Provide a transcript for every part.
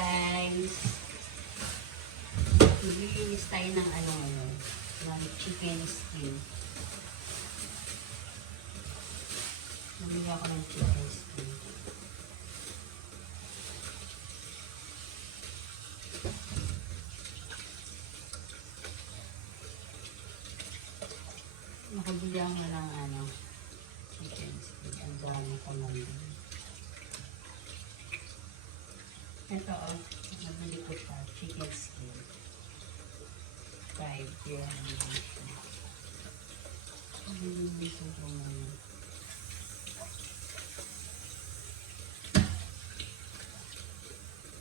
guys. Maglilinis tayo ng ng chicken skin. Namili ako ng chicken skin. Nakabili ako ng chicken skin. Ang dami ko naman. Ito nabili ko pa, chicken skin. 5 yan. Nabili ko ito ngayon.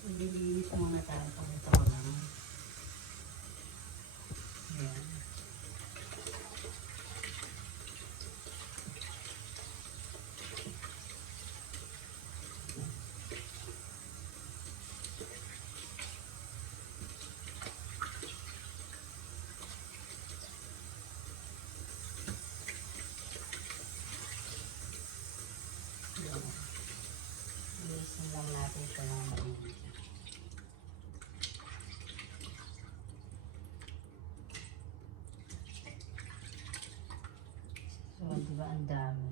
Nabili muna tayo pag ito ko lang. Ayan. Ilisin lang natin ito ng mainit. So, diba ang dami?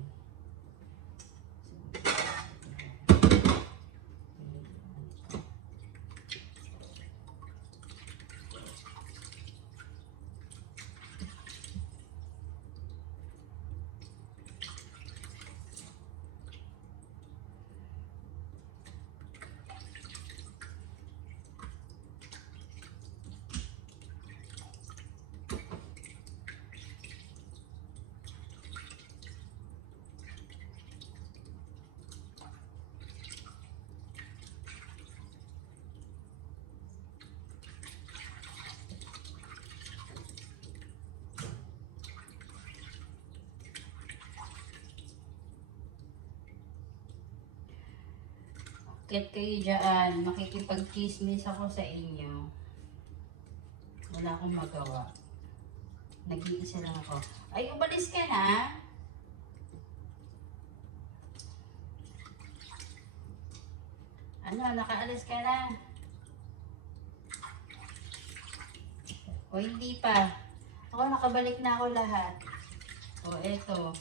Bakit kayo dyan? Makikipag-chismis ako sa inyo. Wala akong magawa. Nag-iisa lang ako. Ay, umalis ka na? Ano, nakaalis ka na? O hindi pa? Ako, nakabalik na ako lahat. O, eto.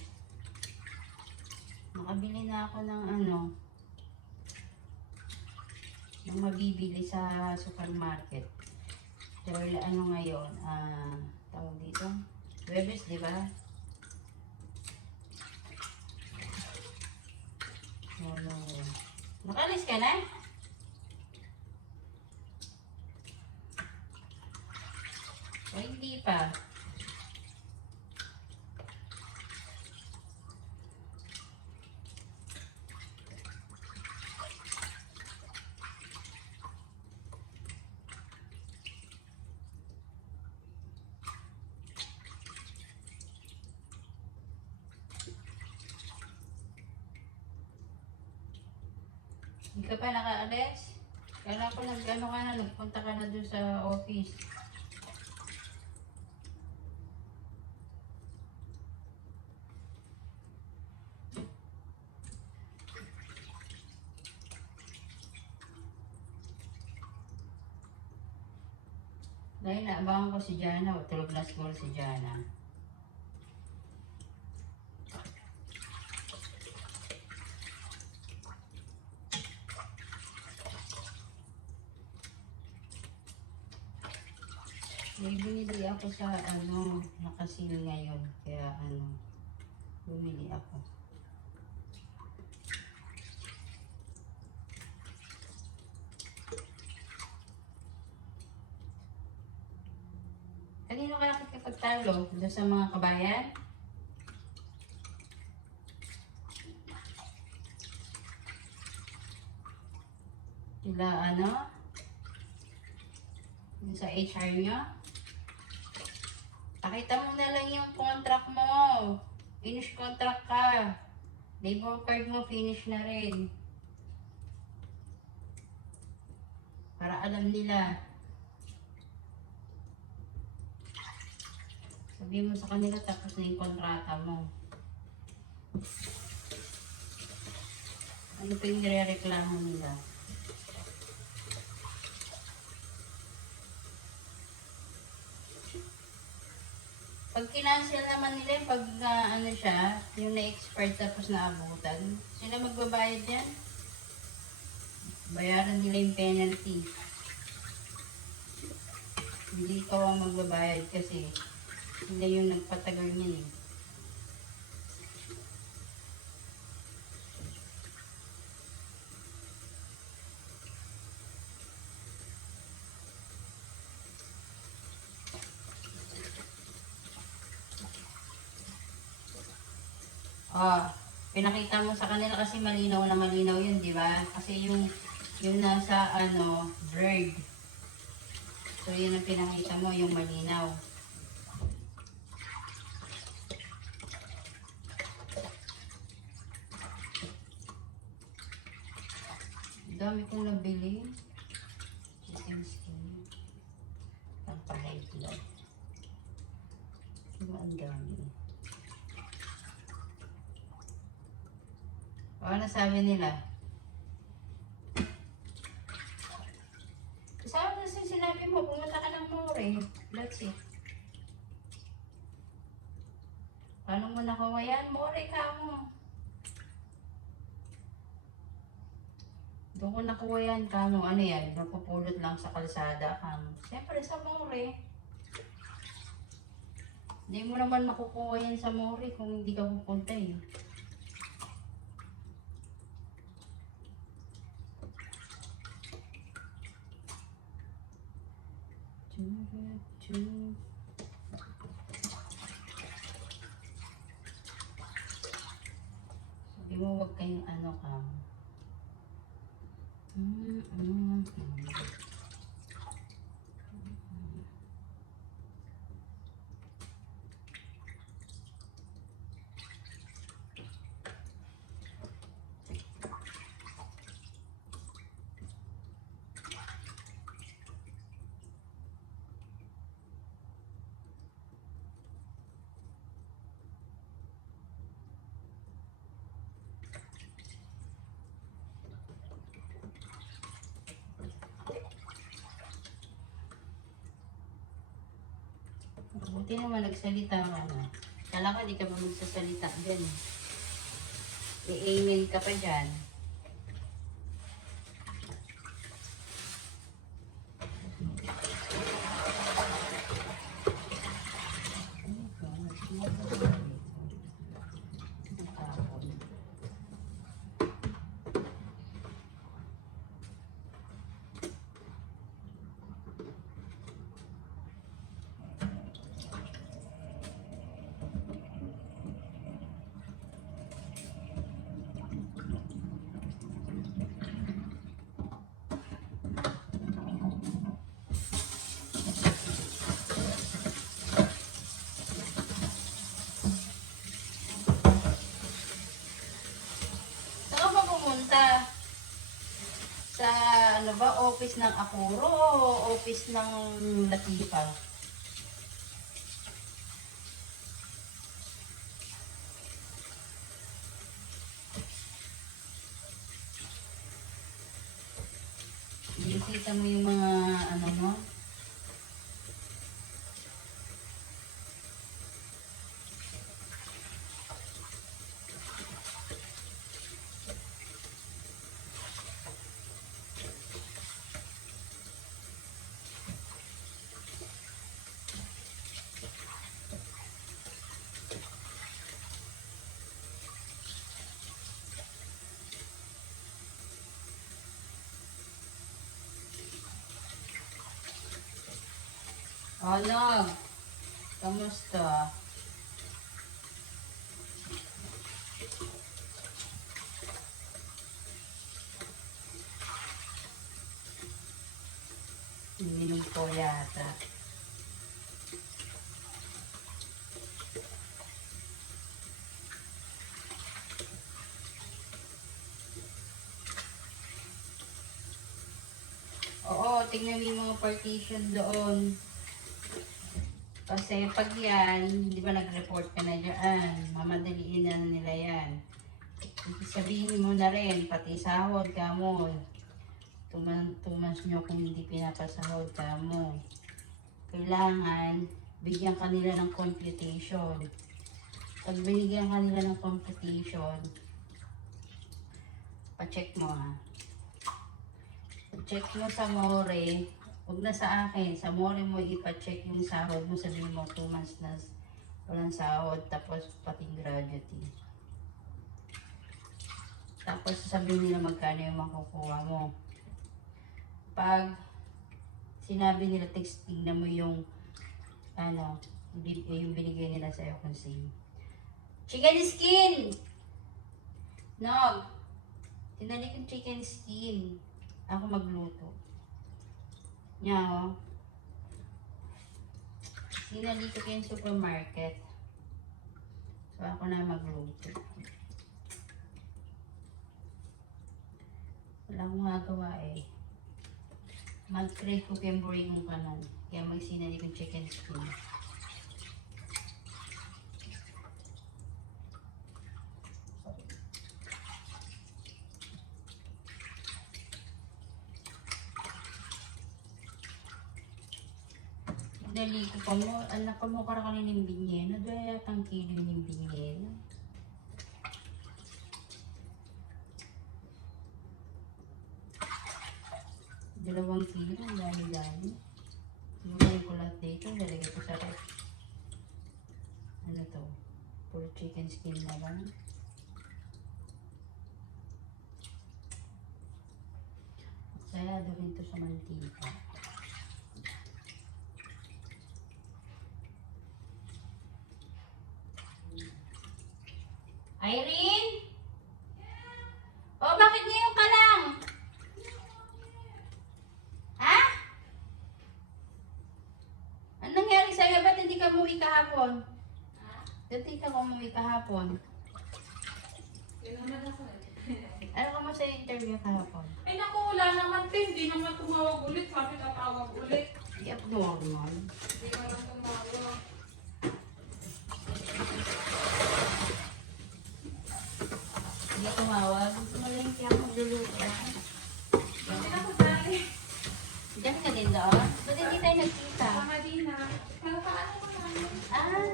Nakabili na ako ng yung mabibili sa supermarket. Pero ngayon, tawag dito, Webes, di ba? Nakalis ka na? O hindi pa? Hindi ka pa nakaalis? Kailan ko nagpunta ka na doon sa office. Dahil naabangan ko si Jana, tulog na siguro si Jana. May binili ako sa nakasil ngayon. Kaya bumili ako. Kanino ka nakikipagtalo? Doon sa mga kabayan? Sila doon sa HR nyo? Pakita mo na lang yung contract mo. Finish contract ka. Labor card mo, finish na rin. Para alam nila. Sabihin mo sa kanila tapos na yung kontrata mo. Ano pa yung nire-reklamo nila? Pag kinancel naman nila, pag ano siya, yung na-expired tapos naabutan, sila magbabayad yan. Bayaran nila yung penalty. Hindi ikaw ang magbabayad kasi sila yung nagpatagal niyan eh. Pinakita mo sa kanila kasi malinaw na malinaw yun, di ba? Kasi yung nasa ano, blurred. So yun ang pinakita mo, yung malinaw. Dami kong nabili. Chicken skin. Pang-high blood. Diba ang dami? Ano sabi nila? Kasama na sinabi mo, pumunta ka ng More. That's it. Paano mo nakuha yan? More ka mo. Doon ko nakuha yan ka mo. Ano yan? Napupulot lang sa kalsada ka mo. Siyempre sa More. Hindi mo naman makukuha yan sa More kung hindi ka pupunta eh. Sabi mo wag kayong ano ka. Buti naman nagsalita ka na. Kala ko di ka pa magsasalita dyan. I-amen ka pa dyan. Sa ano ba, office ng Apuro o office ng Latifa? Nakita mo yung mga ano mo? Alag, kamusta? Ininom ko yata. Oo, tingnan mo yung mga partition doon. Kasi pag yan, di ba nag-report ka na dyan, mamadaliin na nila yan. Sabihin mo na rin, pati sahod ka mo. Tumas nyo kung hindi pinapasahod ka mo. Kailangan, bigyan kanila ng computation. Pag binigyan kanila ng computation, pa-check mo ha. Pa-check mo sa More. Huwag na sa akin. Sa More mo ipa-check yung sahod mo. Sabihin mo 2 months na walang sahod. Tapos pati gratuity. Tapos sabihin nila magkano yung makukuha mo. Pag sinabi nila text, tingnan mo yung ano, yung binigay nila sa'yo kung same. Chicken skin! No! Tinali kong chicken skin. Ako magluto. Yan o. Tinali ko yung supermarket. So ako na magluto. Wala akong magawa eh. Mag-try ko kemburi yung kanan. Kaya magsinali kong chicken skin. Dali ko pa mo, anak ko mo karang kanina yung binyen. Nadala yatang kilo yung binyen. Dalawang kilo, ang dami-dami. Lumayin ko lahat dito, lalagay ko sa ref. Ano to? Puro chicken skin na lang. Kaya gawin to sa mantika. Irene? Oh, bakit ngayon ka lang? Ha? Anong nangyari sa'yo? Ba't hindi ka umuwi kahapon? Dati ka umuwi kahapon. Ano ka mo sa interview kahapon? Ay naku, wala naman din. Hindi naman tumawag ulit. Bakit tatawag ulit? Hindi abnormal. Hindi naman tumawag. Hindi tumawag. Malingki ako magluluto. Hindi na ko dali. Diyan ka din doon? Ba't hindi tayo nagkita? Madina. Paano ko naman? Ah,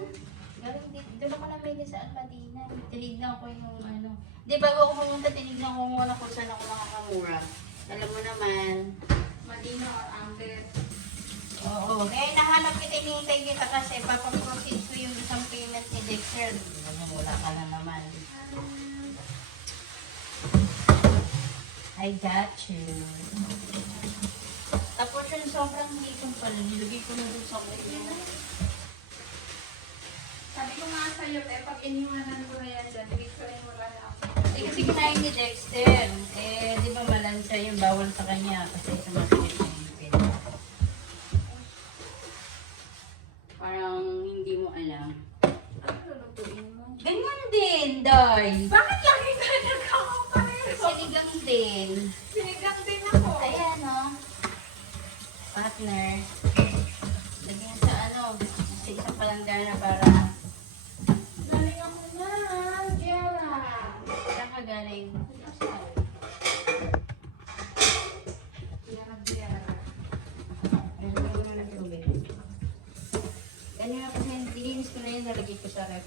galing dito. Doon ako namili sa Almadina. Tinignan ko yung ano. Di bago ako pumunta, tinignan ko muna kung saan ako makakamura. Alam mo naman. Madina or Amber. Oo. Eh, nahanap kita, hinihintay kita kasi papaproceed ko yung isang payment ni Dexter. Wala ka na naman. I got you. Tapos yung sobrang hitong pala, nilagay ko na doon sa kuya. Sabi ko nga sa'yo, pag iniwanan ko na yan dyan, Victorine wala na ako. Eh, kasi kinain ni Dexter. Eh, di ba malansa yung bawal sa kanya kasi sa masinit na ipin. Parang hindi mo alam. Ano lulutuin mo? Ganyan din, Day. Bakit lagi ka nagkakapareho? Sinigang din. Sinigang din ako. Ayan, no? Partner. Lagyan sa ano, sa isang palanggana para Galing ako na, Jera. saan ka galing? Jera. Ayun, ko naman ang tubig. Kanina kasi dilinis ko na yun, nalagay ko sa ref.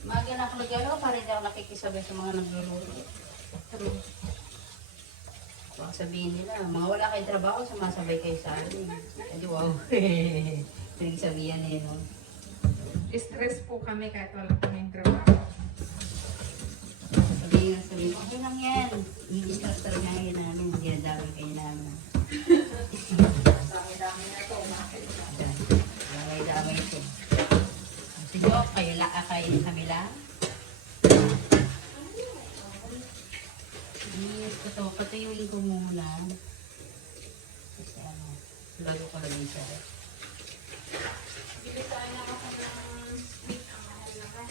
Maga na ako nag-ano, para hindi ako nakikisabay sa mga nagluluto. True. Baka sabihin nila, mga wala kayo trabaho, sumasabay kayo sa amin. Hindi, wow. Pinagsabihan eh, no? Stress po kami kahit wala kaming trabaho. Sabihin, okay lang yan. I-distract talaga kayo namin, hindi nadami kayo namin. Dami-dami na to, bakit? Damay-damay ito. Sige, kayo kami lang. Yes, ito, patuyuin ko muna. Kasi ano, bago ko lagay sa ref. Bili tayo na ako ng sweet ang mahal naman.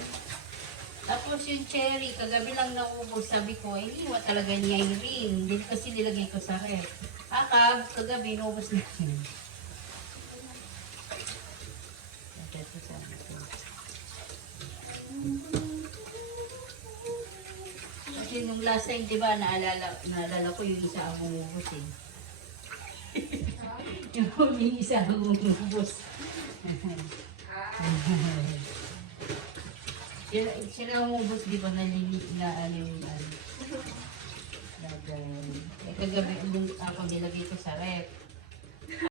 Tapos yung cherry, kagabi lang naubos, sabi ko, eh, iwa talaga niya yung rin. Hindi kasi nilagay ko sa ref. Kagabi, naubos na yun. Ito, sabi ko. Kasi nung last time, di ba, naalala ko yung isa ang umubos eh. Yung isa ang umubos. Siya na umubos, di ba nalilit na ano yung ano. Eh, kagabi, ako nilagay ko sa ref.